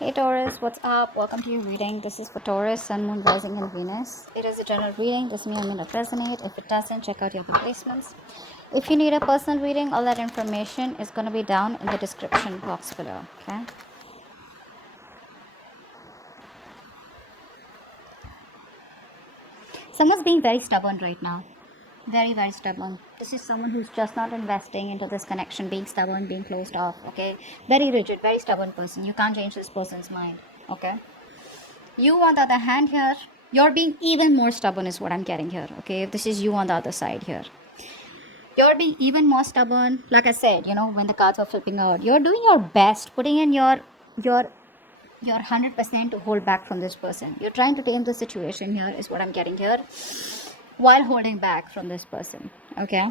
Hey Taurus, what's up? Welcome to your reading. This is for Taurus, Sun, Moon, Rising, and Venus. It is a general reading. This may or may not resonate. If it doesn't, check out your other placements. If you need a personal reading, all that information is going to be down in the description box below. Okay. Someone's being very stubborn right now. Very, very stubborn. This is someone who's just not investing into this connection, being stubborn, being closed off. Okay. Very rigid, very stubborn person. You can't change this person's mind. Okay. You, on the other hand, here, you're being even more stubborn, is what I'm getting here. Okay, this is you on the other side here. You're being even more stubborn. Like I said, when the cards are flipping out, you're doing your best, putting in your 100% to hold back from this person. You're trying to tame the situation here, is what I'm getting here, while holding back from this person. Okay.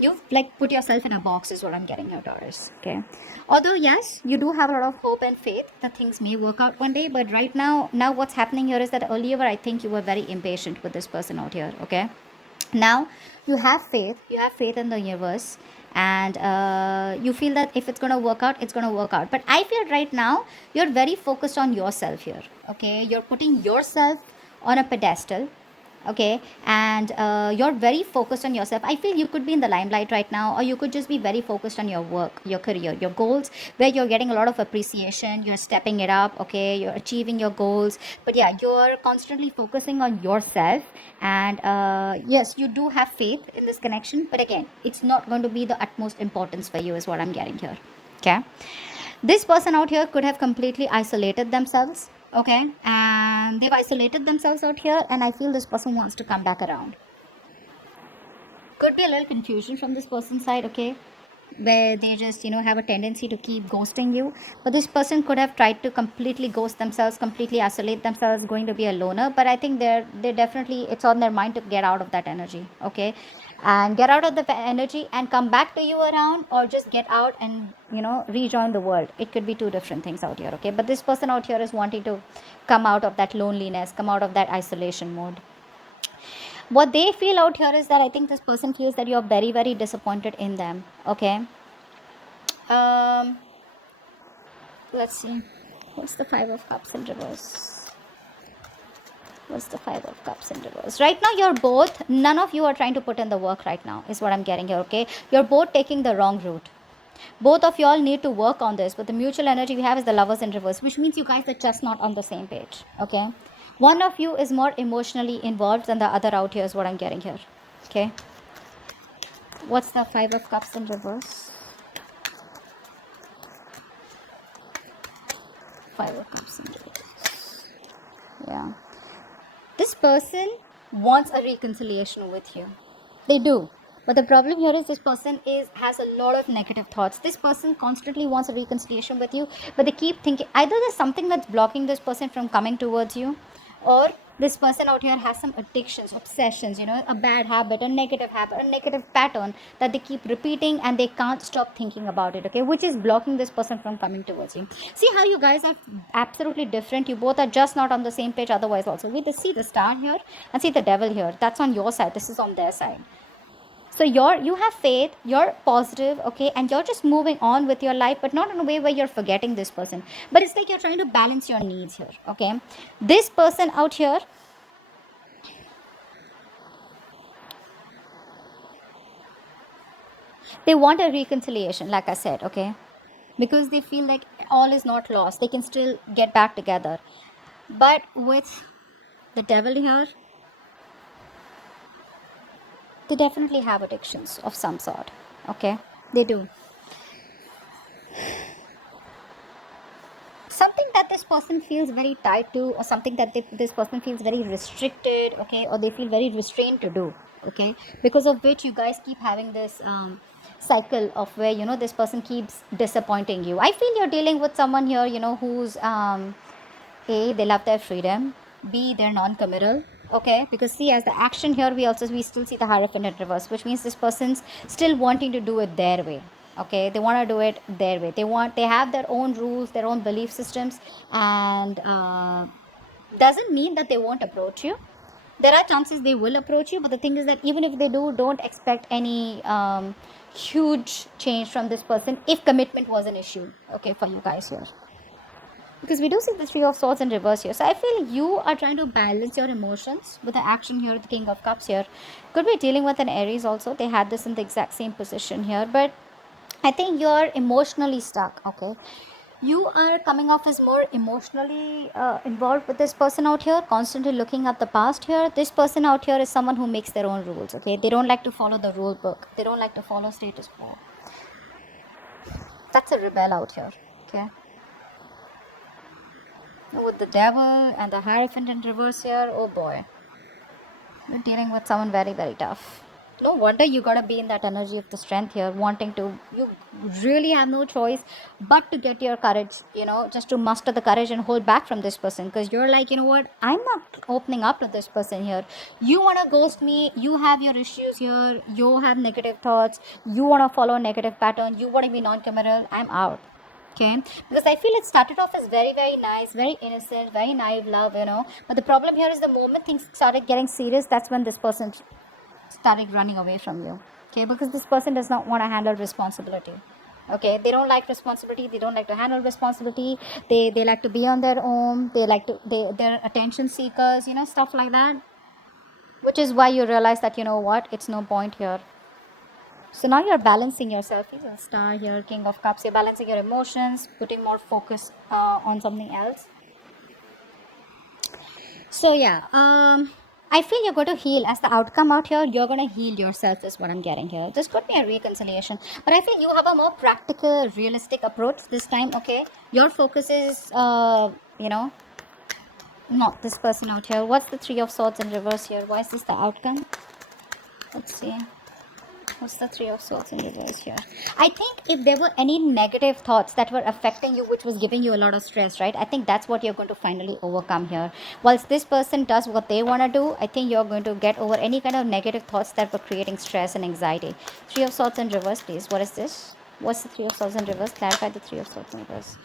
You've put yourself in a box, is what I'm getting here, Taurus. Okay. Although yes, you do have a lot of hope and faith that things may work out one day, but right now what's happening here is that earlier I think you were very impatient with this person out here. Okay. Now you have faith in the universe, and you feel that if it's going to work out, it's going to work out. But I feel right now you're very focused on yourself here. Okay. You're putting yourself on a pedestal. Okay. And you're very focused on yourself. I feel you could be in the limelight right now, or you could just be very focused on your work, your career, your goals, where you're getting a lot of appreciation, you're stepping it up. Okay, you're achieving your goals, but yeah, you're constantly focusing on yourself. And yes, you do have faith in this connection, but again, it's not going to be the utmost importance for you, is what I'm getting here. Okay. This person out here could have completely isolated themselves. Okay. And they've isolated themselves out here, and I feel this person wants to come back around. Could be a little confusion from this person's side. Okay, where they just have a tendency to keep ghosting you, but this person could have tried to completely ghost themselves, completely isolate themselves, going to be a loner. But I think they definitely, it's on their mind to get out of that energy. Okay. And get out of the energy and come back to you around, or just get out and rejoin the world. It could be two different things out here. Okay. But this person out here is wanting to come out of that loneliness, come out of that isolation mode. What they feel out here is that I think this person feels that you're very, very disappointed in them. Okay. Let's see, what's the Five of Cups in reverse? What's the Five of Cups in reverse? Right now you're both, none of you are trying to put in the work right now, is what I'm getting here. Okay. You're both taking the wrong route. Both of y'all need to work on this, but the mutual energy we have is the Lovers in reverse, which means you guys are just not on the same page. Okay. One of you is more emotionally involved than the other out here, is what I'm getting here. Okay. What's the Five of Cups in reverse? Five of Cups in reverse. Yeah. This person wants a reconciliation with you. They do. But the problem here is this person has a lot of negative thoughts. This person constantly wants a reconciliation with you, but they keep thinking either there's something that's blocking this person from coming towards you, or this person out here has some addictions, obsessions, a bad habit, a negative pattern that they keep repeating, and they can't stop thinking about it. Okay, which is blocking this person from coming towards you. See how you guys are absolutely different. You both are just not on the same page. Otherwise also, we see the Star here and see the Devil here. That's on your side. This is on their side. So you have faith, you're positive. Okay, and you're just moving on with your life, but not in a way where you're forgetting this person, but it's like you're trying to balance your needs here. Okay. This person out here, they want a reconciliation, like I said. Okay, because they feel like all is not lost, they can still get back together. But with the Devil here, they definitely have addictions of some sort. Okay, they do. Something that this person feels very tied to, or something that this person feels very restricted. Okay, or they feel very restrained to do. Okay, because of which you guys keep having this cycle of where this person keeps disappointing you. I feel you're dealing with someone here who's A, they love their freedom. B, they're non-committal. Okay, because see, as the action here, we still see the Hierophant in reverse, which means this person's still wanting to do it their way. Okay, they want to do it their way. They have their own rules, their own belief systems, and doesn't mean that they won't approach you. There are chances they will approach you, but the thing is that even if they do, don't expect any huge change from this person if commitment was an issue. Okay, for you guys here. Because we do see the Three of Swords in reverse here. So I feel you are trying to balance your emotions with the action here, the King of Cups here. Could be dealing with an Aries also. They had this in the exact same position here. But I think you're emotionally stuck, okay? You are coming off as more emotionally involved with this person out here, constantly looking at the past here. This person out here is someone who makes their own rules, okay? They don't like to follow the rule book. They don't like to follow status quo. That's a rebel out here, okay? With the devil and the Hierophant in reverse here, oh boy. You're dealing with someone very, very tough. No wonder you gotta be in that energy of the strength here, wanting to. You really have no choice but to get your courage, just to muster the courage and hold back from this person. Because you're like, you know what, I'm not opening up to this person here. You wanna ghost me, you have your issues here, you have negative thoughts, you wanna follow a negative pattern, you wanna be non committal, I'm out. Okay, because I feel it started off as very, very nice, very innocent, very naive love, but the problem here is the moment things started getting serious, that's when this person started running away from you. Okay, because this person does not want to handle responsibility. Okay, they don't like responsibility, they don't like to handle responsibility, they like to be on their own, they're attention seekers, stuff like that, which is why you realize that, what, it's no point here. So now you're balancing yourself. He's a star here, King of Cups. You're balancing your emotions, putting more focus on something else. So yeah, I feel you're going to heal. As the outcome out here, you're going to heal yourself is what I'm getting here. This could be a reconciliation. But I feel you have a more practical, realistic approach this time, okay? Your focus is, not this person out here. What's the Three of Swords in reverse here? Why is this the outcome? Let's see. What's the Three of Swords in reverse here? I think if there were any negative thoughts that were affecting you, which was giving you a lot of stress, right? I think that's what you're going to finally overcome here. Whilst this person does what they want to do, I think you're going to get over any kind of negative thoughts that were creating stress and anxiety. Three of Swords in reverse, please. What is this? What's the Three of Swords in reverse? Clarify the Three of Swords in reverse.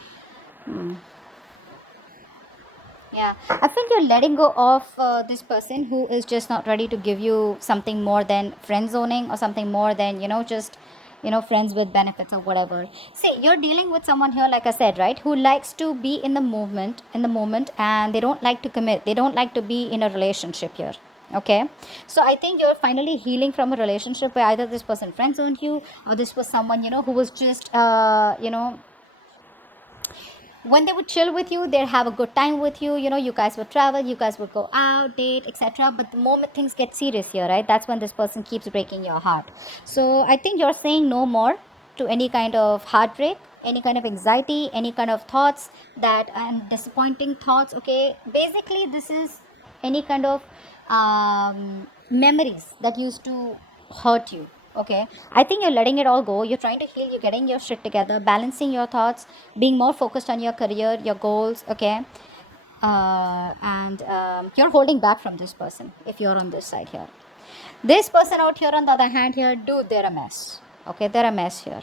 Yeah, I feel you're letting go of this person who is just not ready to give you something more than friend zoning or something more than, just, friends with benefits or whatever. See, you're dealing with someone here, like I said, right, who likes to be in the moment, and they don't like to commit. They don't like to be in a relationship here. Okay, so I think you're finally healing from a relationship where either this person friend zoned you or this was someone, who was just, when they would chill with you, they'd have a good time with you, you guys would travel, you guys would go out, date, etc. But the moment things get serious here, right, that's when this person keeps breaking your heart. So I think you're saying no more to any kind of heartbreak, any kind of anxiety, any kind of thoughts that and disappointing thoughts. Okay, basically this is any kind of memories that used to hurt you. Okay, I think you're letting it all go. You're trying to heal, you're getting your shit together, balancing your thoughts, being more focused on your career, your goals. Okay, and you're holding back from this person if you're on this side here. This person out here on the other hand here, dude, they're a mess. Okay, they're a mess here.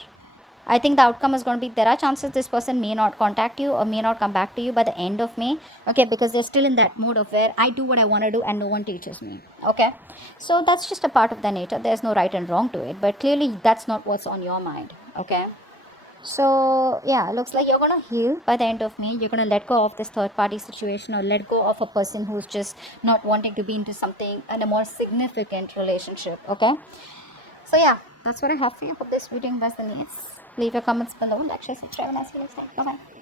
I think the outcome is going to be, there are chances this person may not contact you or may not come back to you by the end of May. Okay, because they're still in that mode of where I do what I want to do and no one teaches me. Okay, so that's just a part of the nature. There's no right and wrong to it, but clearly that's not what's on your mind. Okay, so yeah, looks like you're gonna heal by the end of May. You're gonna let go of this third party situation or let go of a person who's just not wanting to be into something in a more significant relationship. Okay, so yeah, that's what I have for you. Hope this video invests the needs. Leave your comments below, like, share, subscribe, and I'll see you next time. Bye bye.